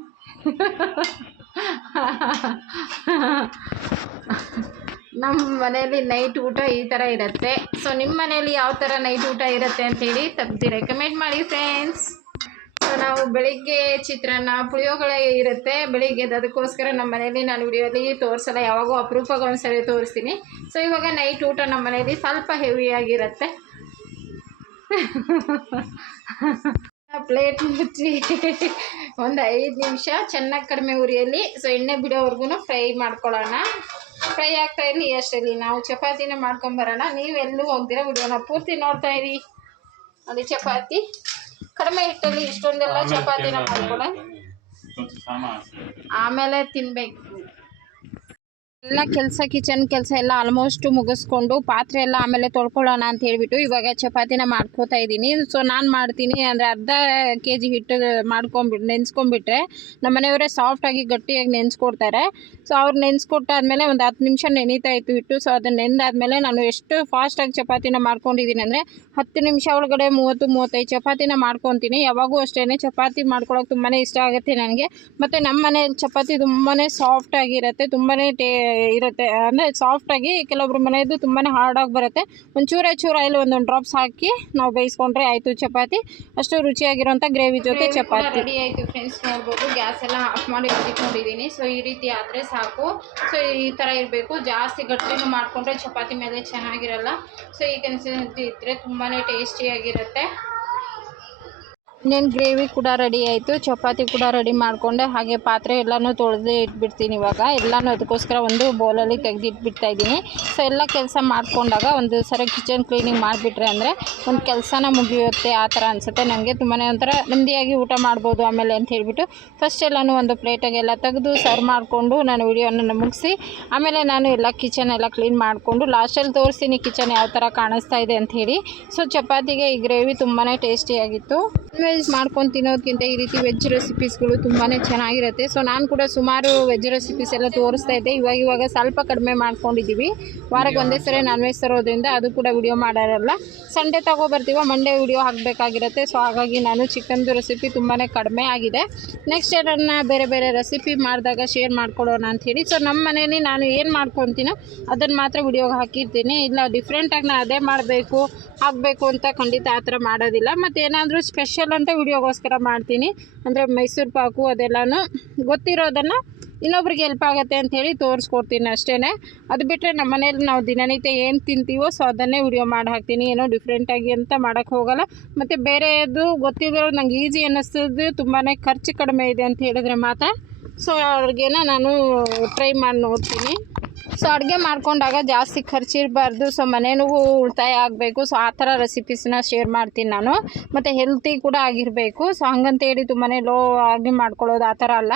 S1: ನಮ್ಮ ಮನೆಯಲ್ಲಿ ನೈಟ್ ಊಟ ಈ ಥರ ಇರುತ್ತೆ. ಸೊ ನಿಮ್ಮ ಮನೆಯಲ್ಲಿ ಯಾವ ಥರ ನೈಟ್ ಊಟ ಇರುತ್ತೆ ಅಂತೇಳಿ ತಪ್ಪದಿರ ರೆಕಮೆಂಡ್ ಮಾಡಿ ಫ್ರೆಂಡ್ಸ್ ಸೊ ನಾವು ಬೆಳಿಗ್ಗೆ ಚಿತ್ರಾನ್ನ ಪುಳಿಯೋಗರೆ ಇರುತ್ತೆ. ಬೆಳಿಗ್ಗೆ ಅದಕ್ಕೋಸ್ಕರ ನಮ್ಮ ಮನೇಲಿ ನಾನು ವಿಡಿಯೋಲಿ ತೋರಿಸಲ್ಲ, ಯಾವಾಗೂ ಅಪರೂಪಕ್ಕೆ ಒಂದ್ಸರಿ ತೋರಿಸ್ತೀನಿ. ಸೊ ಇವಾಗ ನೈಟ್ ಊಟ ನಮ್ಮ ಮನೇಲಿ ಸ್ವಲ್ಪ ಹೆವಿಯಾಗಿರುತ್ತೆ ಪ್ಲೇಟ್ ಮುಚ್ಚಿ ಒಂದು ಐದು ನಿಮಿಷ ಚೆನ್ನಾಗಿ ಕಡಿಮೆ ಉರಿಯಲ್ಲಿ ಸೊ ಎಣ್ಣೆ ಬಿಡೋವರೆಗೂ ಫ್ರೈ ಮಾಡ್ಕೊಳ್ಳೋಣ. ಫ್ರೈ ಆಗ್ತಾ ಇರಲಿ ಅಷ್ಟರಲ್ಲಿ ನಾವು ಚಪಾತಿನ ಮಾಡ್ಕೊಂಬರೋಣ ನೀವೆಲ್ಲೂ ಹೋಗ್ದಿರ, ವಿಡಿಯೋನ ಪೂರ್ತಿ ನೋಡ್ತಾ ಇರಿ. ಅಲ್ಲಿ ಚಪಾತಿ. ಕಡಿಮೆ ಹಿಟ್ಟಲ್ಲಿ ಇಷ್ಟೊಂದೆಲ್ಲ ಚಪಾತಿನ ಮಾಡ್ಕೊಳ. ಆಮೇಲೆ ತಿನ್ನಬೇಕು ಎಲ್ಲ ಕೆಲಸ ಕಿಚನ್ ಕೆಲಸ ಎಲ್ಲ ಆಲ್ಮೋಸ್ಟ್ ಮುಗಿಸ್ಕೊಂಡು ಪಾತ್ರೆ ಎಲ್ಲ ಆಮೇಲೆ ತೊಳ್ಕೊಳ್ಳೋಣ ಅಂತ ಹೇಳ್ಬಿಟ್ಟು ಇವಾಗ ಚಪಾತಿನ ಮಾಡ್ಕೋತಾ ಇದ್ದೀನಿ. ಸೊ ನಾನು ಮಾಡ್ತೀನಿ ಅಂದರೆ ಅರ್ಧ ಕೆ ಜಿ ಹಿಟ್ಟು ಮಾಡ್ಕೊಂಬಿಟ್ಟು ನೆನೆಸ್ಕೊಂಬಿಟ್ರೆ ನಮ್ಮ ಮನೆಯವರೇ ಸಾಫ್ಟಾಗಿ ಗಟ್ಟಿಯಾಗಿ ನೆನೆಸ್ಕೊಡ್ತಾರೆ. ಸೊ ಅವ್ರು ನೆನೆಸ್ಕೊಟ್ಟಾದ್ಮೇಲೆ ಒಂದು ಹತ್ತು ನಿಮಿಷ ನೆನೀತಾ ಇತ್ತು ಹಿಟ್ಟು. ಸೊ ಅದನ್ನು ನೆಂದಾದ್ಮೇಲೆ ನಾನು ಎಷ್ಟು ಫಾಸ್ಟಾಗಿ ಚಪಾತಿನ ಮಾಡ್ಕೊಂಡಿದ್ದೀನಿ ಅಂದರೆ ಹತ್ತು ನಿಮಿಷ ಒಳಗಡೆ ಮೂವತ್ತು, ಮೂವತ್ತೈದು ಚಪಾತಿನ ಮಾಡ್ಕೊತೀನಿ. ಯಾವಾಗೂ ಅಷ್ಟೇ ಚಪಾತಿ ಮಾಡ್ಕೊಳ್ಳೋಕೆ ತುಂಬಾ ಇಷ್ಟ ಆಗುತ್ತೆ ನನಗೆ. ಮತ್ತು ನಮ್ಮ ಮನೇಲಿ ಚಪಾತಿ ತುಂಬಾ ಸಾಫ್ಟಾಗಿರುತ್ತೆ ತುಂಬಾ ಟೇ ಇರುತ್ತೆ. ಅಂದರೆ ಸಾಫ್ಟಾಗಿ ಕೆಲವೊಬ್ರು ಮನೆಯದು ತುಂಬಾ ಹಾರ್ಡಾಗಿ ಬರುತ್ತೆ. ಒಂಚೂರೇ ಚೂರ ಆಯಿಲ್ ಒಂದೊಂದು ಡ್ರಾಪ್ಸ್ ಹಾಕಿ ನಾವು ಬೇಯಿಸ್ಕೊಂಡ್ರೆ ಆಯಿತು ಚಪಾತಿ. ಅಷ್ಟು ರುಚಿಯಾಗಿರೋಂಥ ಗ್ರೇವಿ ಜೊತೆ ಚಪಾತಿ. ರೆಡಿ ಆಯಿತು ಫ್ರೆಂಡ್ಸ್ ನೋಡ್ಬೋದು. ಗ್ಯಾಸ್ ಎಲ್ಲ ಆಫ್ ಮಾಡಿ ಇಟ್ಕೊಂಡಿದ್ದೀನಿ ಸೊ ಈ ರೀತಿ ಆದರೆ ಸಾಕು. ಸೊ ಈ ಥರ ಇರಬೇಕು. ಜಾಸ್ತಿ ಗಟ್ಟಿನೂ ಮಾಡಿಕೊಂಡ್ರೆ ಚಪಾತಿ ಮೇಲೆ ಚೆನ್ನಾಗಿರಲ್ಲ. ಸೊ ಈ ಕನ್ಸಿಸ್ಟೆನ್ಸಿ ಇದ್ದರೆ ತುಂಬಾ ಟೇಸ್ಟಿಯಾಗಿರುತ್ತೆ ಇನ್ನೇನು ಗ್ರೇವಿ ಕೂಡ ರೆಡಿ ಆಯಿತು, ಚಪಾತಿ ಕೂಡ ರೆಡಿ ಮಾಡಿಕೊಂಡೆ, ಹಾಗೆ ಪಾತ್ರೆ ಎಲ್ಲನೂ ತೊಳೆದು ಇಟ್ಬಿಡ್ತೀನಿ ಇವಾಗ. ಎಲ್ಲನೂ ಅದಕ್ಕೋಸ್ಕರ ಒಂದು ಬೌಲಲ್ಲಿ ತೆಗೆದಿಟ್ಬಿಡ್ತಾ ಇದ್ದೀನಿ. ಸೊ ಎಲ್ಲ ಕೆಲಸ ಮಾಡ್ಕೊಂಡಾಗ ಒಂದು ಸರಿ ಕಿಚನ್ ಕ್ಲೀನಿಂಗ್ ಮಾಡಿಬಿಟ್ರೆ ಅಂದರೆ ಒಂದು ಕೆಲಸನ ಮುಗಿಯುತ್ತೆ, ಆ ಥರ ಅನಿಸುತ್ತೆ. ನನಗೆ ತುಂಬಾ ಒಂಥರ ನೆಮ್ಮದಿಯಾಗಿ ಊಟ ಮಾಡ್ಬೋದು ಆಮೇಲೆ ಅಂತ ಹೇಳಿಬಿಟ್ಟು ಫಸ್ಟ್ ಎಲ್ಲನೂ ಒಂದು ಪ್ಲೇಟಾಗೆಲ್ಲ ತೆಗೆದು ಸರ್ವ್ ಮಾಡಿಕೊಂಡು ನಾನು ವಿಡಿಯೋನ ಮುಗಿಸಿ, ಆಮೇಲೆ ನಾನು ಎಲ್ಲ ಕಿಚನ್ ಎಲ್ಲ ಕ್ಲೀನ್ ಮಾಡಿಕೊಂಡು ಲಾಸ್ಟಲ್ಲಿ ತೋರಿಸ್ತೀನಿ ಕಿಚನ್ ಯಾವ ಥರ ಕಾಣಿಸ್ತಾ ಇದೆ ಅಂತ ಹೇಳಿ. ಸೊ ಚಪಾತಿಗೆ ಈ ಗ್ರೇವಿ ತುಂಬಾ ಟೇಸ್ಟಿಯಾಗಿತ್ತು ವೆಜ್ ಮಾಡ್ಕೊಂಡು ತಿನ್ನೋದಕ್ಕಿಂತ ಈ ರೀತಿ ವೆಜ್ ರೆಸಿಪೀಸ್ಗಳು ತುಂಬಾ ಚೆನ್ನಾಗಿರುತ್ತೆ. ಸೊ ನಾನು ಕೂಡ ಸುಮಾರು ವೆಜ್ ರೆಸಿಪೀಸ್ ಎಲ್ಲ ತೋರಿಸ್ತಾ ಇದ್ದೆ. ಇವಾಗ ಇವಾಗ ಸ್ವಲ್ಪ ಕಡಿಮೆ ಮಾಡ್ಕೊಂಡಿದ್ದೀವಿ ವಾರಕ್ಕೆ ಒಂದೇ ಸರಿ ನಾನ್ ವೆಜ್ ತರೋದ್ರಿಂದ ಅದು ಕೂಡ ವಿಡಿಯೋ ಮಾಡೋರಲ್ಲ. ಸಂಡೇ ತಗೊಬರ್ತೀವ ಮಂಡೇ ವಿಡಿಯೋ ಹಾಕಬೇಕಾಗಿರುತ್ತೆ. ಸೊ ಹಾಗಾಗಿ ನಾನು ಚಿಕನ್ದು ರೆಸಿಪಿ ತುಂಬಾ ಕಡಿಮೆ ಆಗಿದೆ. ನೆಕ್ಸ್ಟ್ ಅದನ್ನು ಬೇರೆ ಬೇರೆ ರೆಸಿಪಿ ಮಾಡಿದಾಗ ಶೇರ್ ಅಂತ ಅಂಥೇಳಿ ಸೊ ನಮ್ಮ ಮನೇಲಿ ನಾನು ಏನು ಮಾಡ್ಕೊತೀನೋ ಅದನ್ನು ಮಾತ್ರ ವಿಡಿಯೋಗೆ ಹಾಕಿರ್ತೀನಿ. ಇಲ್ಲ ಡಿಫ್ರೆಂಟಾಗಿ ನಾನು ಅದೇ ಮಾಡಬೇಕು, ಹಾಕಬೇಕು ಅಂತ ಖಂಡಿತ ಆ ಥರ ಮಾಡೋದಿಲ್ಲ. ಮತ್ತು ಏನಾದರೂ ಸ್ಪೆಷಲ್ ಅಂತ ವಿಡಿಯೋಗೋಸ್ಕರ ಮಾಡ್ತೀನಿ. ಅಂದರೆ ಮೈಸೂರು ಪಾಕು ಅದೆಲ್ಲನೂ ಗೊತ್ತಿರೋದನ್ನು ಇನ್ನೊಬ್ರಿಗೆ ಹೆಲ್ಪ್ ಆಗುತ್ತೆ ಅಂಥೇಳಿ ತೋರಿಸ್ಕೊಡ್ತೀನಿ ಅಷ್ಟೇ ಅದು ಬಿಟ್ಟರೆ ನಮ್ಮ ಮನೇಲಿ ನಾವು ದಿನನಿತ್ಯ ಏನು ತಿಂತೀವೋ ಸೊ ಅದನ್ನೇ ವಿಡಿಯೋ ಮಾಡಿ ಹಾಕ್ತೀನಿ. ಏನೋ ಡಿಫ್ರೆಂಟಾಗಿ ಅಂತ ಮಾಡೋಕ್ಕೆ ಹೋಗಲ್ಲ. ಮತ್ತು ಬೇರೆದು ಗೊತ್ತಿರೋ ನಂಗೆ ಈಸಿ ಅನ್ನಿಸ್ತದ್ದು ತುಂಬಾ ಖರ್ಚು ಕಡಿಮೆ ಇದೆ ಅಂತ ಹೇಳಿದ್ರೆ ಮಾತ್ರ. ಸೊ ಅವ್ರಿಗೇನ ನಾನು ಟ್ರೈ ಮಾಡಿ ನೋಡ್ತೀನಿ. ಸೊ ಅಡುಗೆ ಮಾಡ್ಕೊಂಡಾಗ ಜಾಸ್ತಿ ಖರ್ಚಿರಬಾರ್ದು. ಸೊ ಮನೇನೂ ಉಳಿತಾಯ ಆಗಬೇಕು. ಸೊ ಆ ಥರ ರೆಸಿಪೀಸ್ನ ಶೇರ್ ಮಾಡ್ತೀನಿ ನಾನು. ಮತ್ತು ಹೆಲ್ತಿ ಕೂಡ ಆಗಿರಬೇಕು. ಸೊ ಹಂಗಂತೇಳಿ ತುಂಬಾ ಲೋ ಆಗಿ ಮಾಡ್ಕೊಳ್ಳೋದು ಆ ಥರ ಅಲ್ಲ.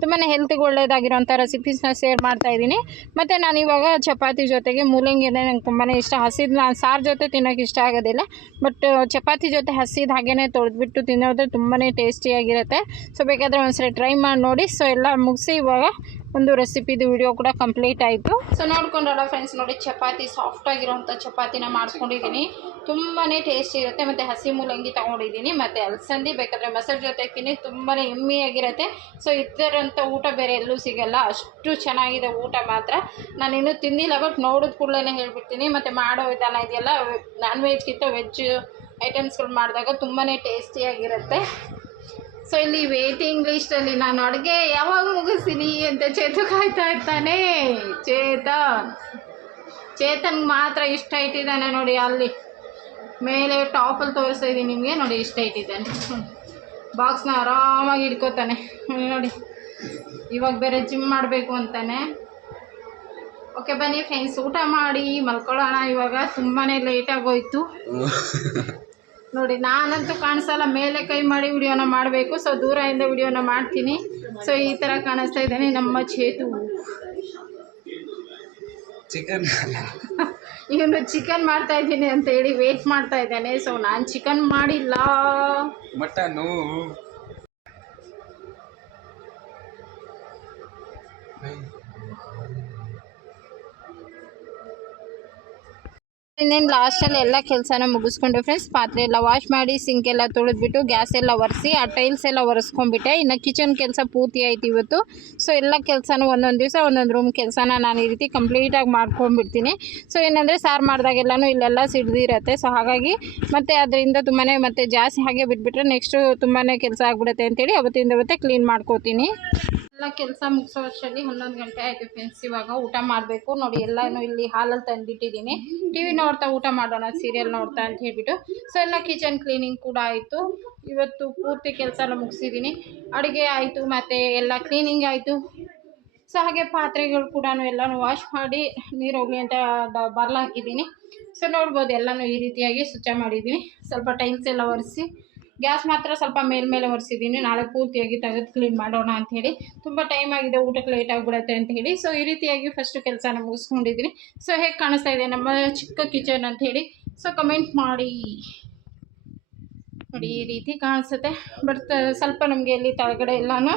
S1: ತುಂಬಾ ಹೆಲ್ತಿಗೆ ಒಳ್ಳೆಯದಾಗಿರೋಂಥ ರೆಸಿಪೀಸ್ನ ಶೇರ್ ಮಾಡ್ತಾ ಇದ್ದೀನಿ. ಮತ್ತು ನಾನು ಇವಾಗ ಚಪಾತಿ ಜೊತೆಗೆ ಮೂಲಂಗಿ ಅಂದರೆ ನಂಗೆ ತುಂಬಾ ಇಷ್ಟ. ಹಸಿದು ನಾನು ಸಾರು ಜೊತೆ ತಿನ್ನೋಕೆ ಇಷ್ಟ ಆಗೋದಿಲ್ಲ. ಬಟ್ ಚಪಾತಿ ಜೊತೆ ಹಸಿದ ಹಾಗೇ ತೊಳೆದ್ಬಿಟ್ಟು ತಿನ್ನೋದ್ರೆ ತುಂಬಾ ಟೇಸ್ಟಿಯಾಗಿರುತ್ತೆ ಸೊ ಬೇಕಾದರೆ ಒಂದ್ಸರಿ ಟ್ರೈ ಮಾಡಿ ನೋಡಿ. ಸೊ ಎಲ್ಲ ಮುಗಿಸಿ ಇವಾಗ ಒಂದು ರೆಸಿಪಿದು ವಿಡಿಯೋ ಕೂಡ ಕಂಪ್ಲೀಟ್ ಆಯಿತು. ಸೊ ನೋಡ್ಕೊಂಡಲ್ಲ ಫ್ರೆಂಡ್ಸ್ ನೋಡಿ ಚಪಾತಿ ಸಾಫ್ಟ್ ಆಗಿರೋಂಥ ಚಪಾತಿನ ಮಾಡ್ಕೊಂಡಿದ್ದೀನಿ ತುಂಬಾ ಟೇಸ್ಟಿ ಇರುತ್ತೆ. ಮತ್ತು ಹಸಿ ಮೂಲಂಗಿ ತೊಗೊಂಡಿದ್ದೀನಿ. ಮತ್ತು ಅಲಸಂದಿ ಬೇಕಾದರೆ ಮಸಾಲೆ ಜೊತೆ ತಿನ್ನಿ ತುಂಬಾ ಎಮ್ಮಿಯಾಗಿರುತ್ತೆ ಸೊ ಇದರಂಥ ಊಟ ಬೇರೆ ಎಲ್ಲೂ ಸಿಗಲ್ಲ. ಅಷ್ಟು ಚೆನ್ನಾಗಿದೆ ಊಟ ಮಾತ್ರ. ನಾನು ಇನ್ನೂ ತಿಂದಿಲ್ಲ ಬಟ್ ನೋಡಿದ ಕೂಡಲೇ ಹೇಳ್ಬಿಡ್ತೀನಿ. ಮತ್ತು ಮಾಡೋ ವಿಧಾನ ಇದೆಯಲ್ಲ ನಾನ್ ವೆಜ್ಗಿಂತ ವೆಜ್ ಐಟಮ್ಸ್ಗಳು ಮಾಡಿದಾಗ ತುಂಬಾ ಟೇಸ್ಟಿಯಾಗಿರುತ್ತೆ ಸೊ ಇಲ್ಲಿ ವೇಟಿಂಗ್ ಲಿಸ್ಟಲ್ಲಿ ನಾನು ಅಡುಗೆ ಯಾವಾಗ ಮುಗಿಸ್ತೀನಿ ಅಂತ ಚೇತು ಕಾಯ್ತಾ ಇರ್ತಾನೆ. ಚೇತನ್. ಚೇತನ್ಗೆ ಮಾತ್ರ ಇಷ್ಟ ಇಟ್ಟಿದ್ದಾನೆ ನೋಡಿ ಅಲ್ಲಿ. ಮೇಲೆ ಟಾಪಲ್ಲಿ ತೋರಿಸ್ತಾ ಇದ್ದೀನಿ, ನಿಮಗೆ ನೋಡಿ ಇಷ್ಟ ಇಟ್ಟಿದ್ದಾನೆ. ಬಾಕ್ಸ್ನ ಆರಾಮಾಗಿ ಹಿಡ್ಕೋತಾನೆ. ನೋಡಿ, ಇವಾಗ ಬೇರೆ ಜಿಮ್ ಮಾಡಬೇಕು ಅಂತಾನೆ. ಓಕೆ ಬನ್ನಿ ಫ್ರೆಂಡ್ಸ್ ಊಟ ಮಾಡಿ ಮಲ್ಕೊಳ್ಳೋಣ ಇವಾಗ. ತುಂಬಾ ಲೇಟಾಗೋಯ್ತು ನೋಡಿ ನಾನಂತೂ ಕಾಣಿಸಲ್ಲ ಮೇಲೆ ಕೈ ಮಾಡಿ ವಿಡಿಯೋನ ಮಾಡಬೇಕು. ಸೊ ದೂರದಿಂದ ವಿಡಿಯೋನ ಮಾಡ್ತೀನಿ. ಸೊ ಈ ಥರ ಕಾಣಿಸ್ತಾ ಇದ್ದಾನೆ. ನಮ್ಮ ಚೇತು.
S2: ಚಿಕನ್
S1: ಇವನು ಚಿಕನ್ ಮಾಡ್ತಾ ಇದ್ದೀನಿ ಅಂತ ಹೇಳಿ ವೇಟ್ ಮಾಡ್ತಾ ಇದ್ದಾನೆ. ಸೊ ನಾನು ಚಿಕನ್ ಮಾಡಿಲ್ಲ.
S2: ಮಟನು
S1: ಇನ್ನೇನು ಲಾಸ್ಟಲ್ಲಿ ಎಲ್ಲ ಕೆಲಸನ ಮುಗಿಸ್ಕೊಂಡೆ ಫ್ರೆಂಡ್ಸ್ ಪಾತ್ರೆ ಎಲ್ಲ ವಾಶ್ ಮಾಡಿ ಸಿಂಕ್ ಎಲ್ಲ ತೊಳೆದ್ಬಿಟ್ಟು ಗ್ಯಾಸ್ ಎಲ್ಲ ಒರೆಸಿ, ಆ ಟೈಲ್ಸ್ ಎಲ್ಲ ಒರೆಸ್ಕೊಂಡ್ಬಿಟ್ಟೆ. ಇನ್ನು ಕಿಚನ್ ಕೆಲಸ ಪೂರ್ತಿ ಆಯ್ತು ಇವತ್ತು. ಸೊ ಎಲ್ಲ ಕೆಲಸನೂ ಒಂದೊಂದು ದಿವಸ, ಒಂದೊಂದು ರೂಮ್ ಕೆಲಸನ ನಾನು ಈ ರೀತಿ ಕಂಪ್ಲೀಟಾಗಿ ಮಾಡ್ಕೊಂಡ್ಬಿಡ್ತೀನಿ. ಸೊ ಏನಂದರೆ ಸಾರು ಮಾಡಿದಾಗೆಲ್ಲನೂ ಇಲ್ಲೆಲ್ಲ ಸಿಡ್ದಿರತ್ತೆ. ಸೊ ಹಾಗಾಗಿ ಮತ್ತು ಅದರಿಂದ ತುಂಬಾ ಮತ್ತೆ ಜಾಸ್ತಿ ಹಾಗೆ ಬಿಟ್ಬಿಟ್ರೆ ನೆಕ್ಸ್ಟು ತುಂಬಾ ಕೆಲಸ ಆಗ್ಬಿಡುತ್ತೆ ಅಂತೇಳಿ ಅವತ್ತಿಂದ ಅವತ್ತೇ ಕ್ಲೀನ್ ಮಾಡ್ಕೋತೀನಿ. ಎಲ್ಲ ಕೆಲಸ ಮುಗಿಸೋ ಅಷ್ಟರಲ್ಲಿ ಹನ್ನೊಂದು ಗಂಟೆ ಆಯಿತು ಫ್ರೆಂಡ್ಸ್ ಇವಾಗ ಊಟ ಮಾಡಬೇಕು. ನೋಡಿ ಎಲ್ಲನೂ ಇಲ್ಲಿ ಹಾಲಲ್ಲಿ ತಂದಿಟ್ಟಿದ್ದೀನಿ. ಟಿ ವಿ ನೋಡ್ತಾ ಊಟ ಮಾಡೋಣ ಸೀರಿಯಲ್ ನೋಡ್ತಾ ಅಂತ ಹೇಳಿಬಿಟ್ಟು. ಸೊ ಎಲ್ಲ ಕಿಚನ್ ಕ್ಲೀನಿಂಗ್ ಕೂಡ ಆಯಿತು. ಇವತ್ತು ಪೂರ್ತಿ ಕೆಲಸನ ಮುಗಿಸಿದ್ದೀನಿ. ಅಡುಗೆ ಆಯಿತು, ಮತ್ತು ಎಲ್ಲ ಕ್ಲೀನಿಂಗ್ ಆಯಿತು. ಸೊ ಹಾಗೆ ಪಾತ್ರೆಗಳು ಕೂಡ ಎಲ್ಲನೂ ವಾಶ್ ಮಾಡಿ ನೀರು ಹೋಗಲಿ ಅಂತ ಡ- ಬರ್ಲ್ ಹಾಕಿದ್ದೀನಿ. ಸೊ ನೋಡ್ಬೋದು ಎಲ್ಲನೂ ಈ ರೀತಿಯಾಗಿ ಸ್ವಚ್ಛ ಮಾಡಿದ್ದೀನಿ. ಸ್ವಲ್ಪ ಟೈಮ್ಸ್ ಎಲ್ಲ ಒರೆಸಿ. ಗ್ಯಾಸ್ ಮಾತ್ರ ಸ್ವಲ್ಪ ಮೇಲ್ಮೇಲೆ ಒರೆಸಿದ್ದೀನಿ ನಾಳೆ ಪೂರ್ತಿಯಾಗಿ ತೆಗೆದು ಕ್ಲೀನ್ ಮಾಡೋಣ ಅಂಥೇಳಿ ತುಂಬ ಟೈಮ್ ಆಗಿದೆ, ಊಟಕ್ಕೆ ಲೇಟ್ ಆಗಿಬಿಡುತ್ತೆ ಅಂತ ಹೇಳಿ. ಸೊ ಈ ರೀತಿಯಾಗಿ ಫಸ್ಟು ಕೆಲಸನ ಮುಗಿಸ್ಕೊಂಡಿದ್ದೀನಿ ಸೊ ಹೇಗೆ ಕಾಣಿಸ್ತಾ ಇದೆ? ನಮ್ಮ ಚಿಕ್ಕ ಕಿಚನ್ ಅಂಥೇಳಿ ಸೊ ಕಮೆಂಟ್ ಮಾಡಿ. ನೋಡಿ, ಈ ರೀತಿ ಕಾಣಿಸುತ್ತೆ. ಬಟ್ ಸ್ವಲ್ಪ ನಮಗೆ ಇಲ್ಲಿ ತಳಗಡೆ ಎಲ್ಲನೂ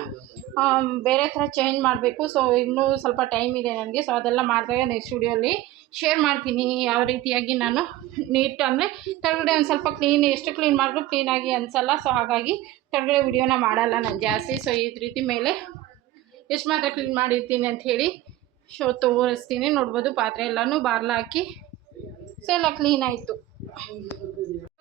S1: ಬೇರೆ ಥರ ಚೇಂಜ್ ಮಾಡಬೇಕು. ಸೊ ಇನ್ನೂ ಸ್ವಲ್ಪ ಟೈಮ್ ಇದೆ ನನಗೆ ಸೊ ಅದೆಲ್ಲ ಮಾಡಿದಾಗ ನೆಕ್ಸ್ಟ್ ವಿಡಿಯೋಲಿ ಶೇರ್ ಮಾಡ್ತೀನಿ ಯಾವ ರೀತಿಯಾಗಿ ನಾನು ನೀಟ್ ಅಂದರೆ ಕೆಳಗಡೆ ಒಂದು ಸ್ವಲ್ಪ ಕ್ಲೀನ್ ಎಷ್ಟು ಕ್ಲೀನ್ ಮಾಡಿದ್ರು ಕ್ಲೀನಾಗಿ ಅನಿಸಲ್ಲ. ಸೊ ಹಾಗಾಗಿ ತೆಳಗಡೆ ವಿಡಿಯೋನ ಮಾಡಲ್ಲ ನಾನು ಜಾಸ್ತಿ. ಸೊ ಈ ರೀತಿ ಮೇಲೆ ಎಷ್ಟು ಮಾತ್ರ ಕ್ಲೀನ್ ಮಾಡಿರ್ತೀನಿ ಅಂತ ಹೇಳಿ ಶೋ ತೋರಿಸ್ತೀನಿ. ನೋಡ್ಬೋದು, ಪಾತ್ರೆ ಎಲ್ಲನೂ ಬಾರ್ಲ ಹಾಕಿ. ಸೊ ಎಲ್ಲ ಕ್ಲೀನ್ ಆಯಿತು.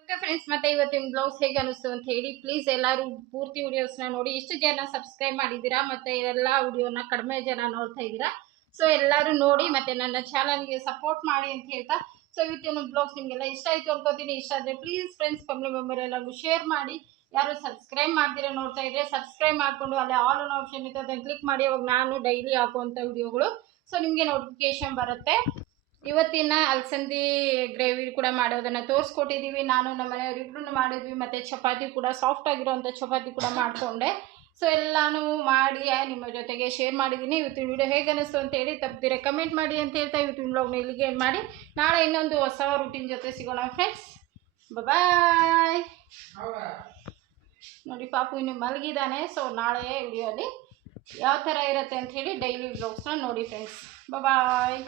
S1: ಓಕೆ ಫ್ರೆಂಡ್ಸ್ ಮತ್ತೆ ಇವತ್ತಿನ ಬ್ಲೌಸ್ ಹೇಗೆ ಅನಿಸ್ತು ಅಂತ ಹೇಳಿ ಪ್ಲೀಸ್ ಎಲ್ಲರೂ ಪೂರ್ತಿ ವಿಡಿಯೋಸ್ನ ನೋಡಿ. ಇಷ್ಟು ಜನ ಸಬ್ಸ್ಕ್ರೈಬ್ ಮಾಡಿದ್ದೀರಾ, ಮತ್ತೆ ಎಲ್ಲ ವಿಡಿಯೋನ ಕಡಿಮೆ ಜನ ನೋಡ್ತಾ ಇದ್ದೀರಾ? ಸೊ ಎಲ್ಲರೂ ನೋಡಿ ಮತ್ತೆ ನನ್ನ ಚಾನಲ್ಗೆ ಸಪೋರ್ಟ್ ಮಾಡಿ ಅಂತ ಹೇಳ್ತಾ ಸೊ ಇವತ್ತಿನ ಬ್ಲಾಗ್ಸ್ ನಿಮಗೆಲ್ಲ ಇಷ್ಟ ಆಯಿತು ಅನ್ಕೋತೀನಿ. ಇಷ್ಟ ಆದರೆ ಪ್ಲೀಸ್ ಫ್ರೆಂಡ್ಸ್ ಫ್ಯಾಮಿಲಿ ಮೆಂಬರ್ ಎಲ್ಲರಿಗೂ ಶೇರ್ ಮಾಡಿ. ಯಾರು ಸಬ್ಸ್ಕ್ರೈಬ್ ಮಾಡ್ತೀರಾ ನೋಡ್ತಾ ಇದ್ರೆ ಸಬ್ಸ್ಕ್ರೈಬ್ ಮಾಡಿಕೊಂಡು ಅಲ್ಲಿ ಆಲ್ ಅನ್ ಆಪ್ಷನ್ ಇತ್ತು, ಅದನ್ನು ಕ್ಲಿಕ್ ಮಾಡಿ. ಅವಾಗ ನಾನು ಡೈಲಿ ಹಾಕುವಂಥ ವಿಡಿಯೋಗಳು ಸೊ ನಿಮಗೆ ನೋಟಿಫಿಕೇಶನ್ ಬರುತ್ತೆ. ಇವತ್ತಿನ ಅಲಸಂದಿ ಗ್ರೇವಿ ಕೂಡ ಮಾಡೋದನ್ನು ತೋರಿಸ್ಕೊಟ್ಟಿದ್ದೀವಿ ನಾನು ನಮ್ಮ ಮನೆಯವರಿಬ್ರು ಮಾಡಿದ್ವಿ. ಮತ್ತು ಚಪಾತಿ ಕೂಡ ಸಾಫ್ಟ್ ಆಗಿರೋವಂಥ ಚಪಾತಿ ಕೂಡ ಮಾಡಿಕೊಂಡೆ. ಸೊ ಎಲ್ಲನೂ ಮಾಡಿ ನಿಮ್ಮ ಜೊತೆಗೆ ಶೇರ್ ಮಾಡಿದ್ದೀನಿ ಇವತ್ತಿನ ವಿಡಿಯೋ ಹೇಗೆ ಅಂತ ಹೇಳಿ ತಪ್ಪದಿರ ಕಮೆಂಟ್ ಮಾಡಿ ಅಂತ ಹೇಳ್ತಾ ಇವತ್ತಿನ ಬ್ಲಾಗ್ನ ಇಲ್ಲಿಗೆ ಏನು ಮಾಡಿ. ನಾಳೆ ಇನ್ನೊಂದು ಹೊಸ ರೂಟೀನ್ ಜೊತೆ ಸಿಗೋಣ ಫ್ರೆಂಡ್ಸ್ ಬಾಯ್ ನೋಡಿ, ಪಾಪು ಇನ್ನು ಮಲಗಿದ್ದಾನೆ. ಸೊ ನಾಳೆ ವಿಡಿಯೋಲಿ ಯಾವ ಥರ ಇರುತ್ತೆ ಅಂತ ಹೇಳಿ ಡೈಲಿ ಬ್ಲಾಗ್ಸ್ನ ನೋಡಿ ಫ್ರೆಂಡ್ಸ್ ಬಾಯ್